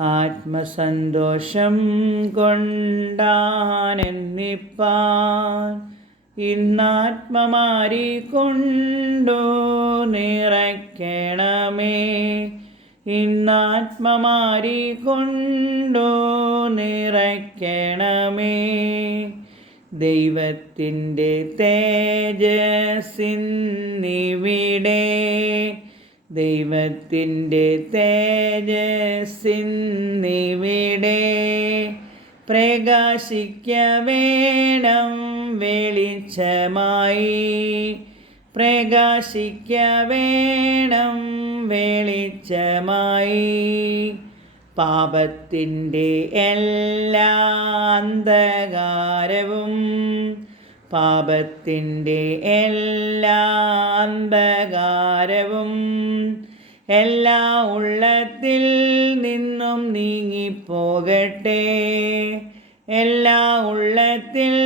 ആത്മസന്തോഷം കൊണ്ടാനെന്നിപ്പാൻ ഇന്നാത്മമാരി കൊണ്ടോ നിറയ്ക്കണമേ. ഇന്നാത്മമാരി കൊണ്ടോ നിറയ്ക്കണമേ. ദൈവത്തിന്റെ തേജസ്സിന്നിവിടെ ദൈവത്തിന്റെ തേജസ്സിന്നിവിടെ പ്രകാശിക്ക വേണം വെളിച്ചമായി. പ്രകാശിക്ക വേണം വെളിച്ചമായി. പാപത്തിന്റെ എല്ലാ അന്ധകാരവും പാപത്തിന്റെ എല്ലാ അന്ധകാരവും എല്ലാ ഉള്ളത്തിൽ നിന്നും നീങ്ങിപ്പോകട്ടെ. എല്ലാ ഉള്ളത്തിൽ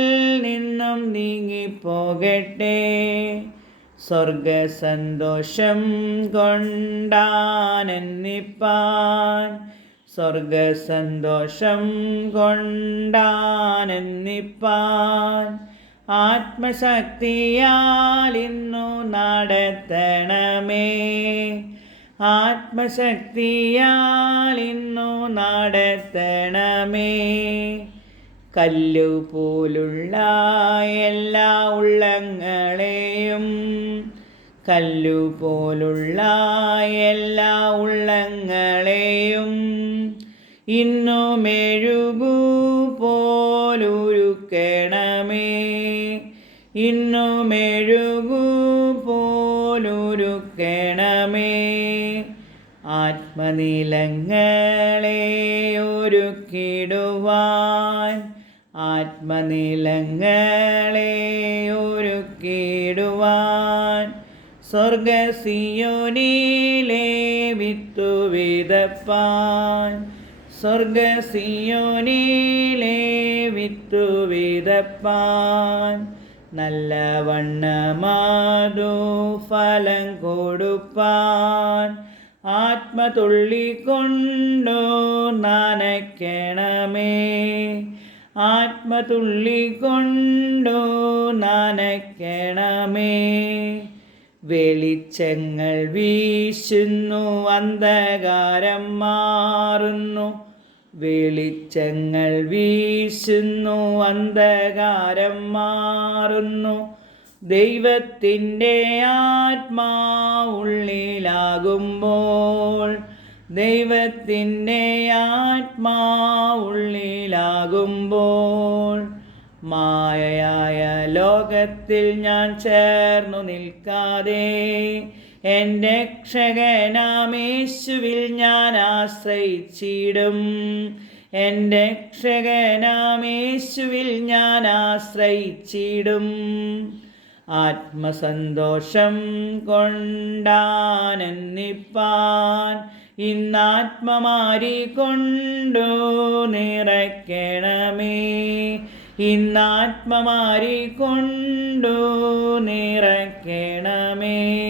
നിന്നും നീങ്ങിപ്പോകട്ടെ. സ്വർഗസന്തോഷം കൊണ്ടാനെന്നിപ്പാൻ സ്വർഗസന്തോഷം കൊണ്ടാനെന്നിപ്പാൻ ആത്മശക്തിയാൽ ഇന്നു നടത്തണമേ. ആത്മശക്തിയാൽ ഇന്നു നടത്തണമേ. കല്ലുപോലുള്ള എല്ലാ ഉള്ളങ്ങളെയും കല്ലുപോലുള്ള എല്ലാ ഉള്ളങ്ങളെയും ഇന്നു മെഴുകു പോലുരുക്കണമേ ഇന്നു മെഴുകു പോലുരുക്കണമേ. ആത്മനിലങ്ങളെ ഒരുക്കിടുവാൻ ആത്മനിലങ്ങളെ ഒരുക്കിടുവാൻ സ്വർഗസിയോനിലെ വിത്തു വിതപ്പാൻ സ്വർഗസിയോനിലെ വിത്തു വിതപ്പാൻ. നല്ല വണ്ണമാതു ഫലം കൊടുപ്പാൻ. ആത്മതുള്ളി കൊണ്ടു നനയ്ക്കണമേ. ആത്മതുള്ളി കൊണ്ടു നനയ്ക്കണമേ. വെളിച്ചങ്ങൾ വീശുന്നു അന്ധകാരം മാറുന്നു. വെളിച്ചങ്ങൾ വീശുന്നു അന്ധകാരം മാറുന്നു. ദൈവത്തിന്റെ ആത്മാവുള്ളിലാകുമ്പോൾ ദൈവത്തിന്റെ ആത്മാവുള്ളിലാകുമ്പോൾ മായയായ ലോകത്തിൽ ഞാൻ ചേർന്നു നിൽക്കാതെ എന്റെ രക്ഷകനാമേശുവിൽ ഞാൻ ആശ്രയിച്ചിടും. എന്റെ രക്ഷകനാമേശുവിൽ ഞാൻ ആശ്രയിച്ചിടും. ആത്മസന്തോഷം കൊണ്ടാനന്നിപ്പാൻ ഇന്നാത്മമാരി കൊണ്ടു നിറയ്ക്കണമേ. ഇന്നാത്മമാരി കൊണ്ടു നിറയ്ക്കണമേ.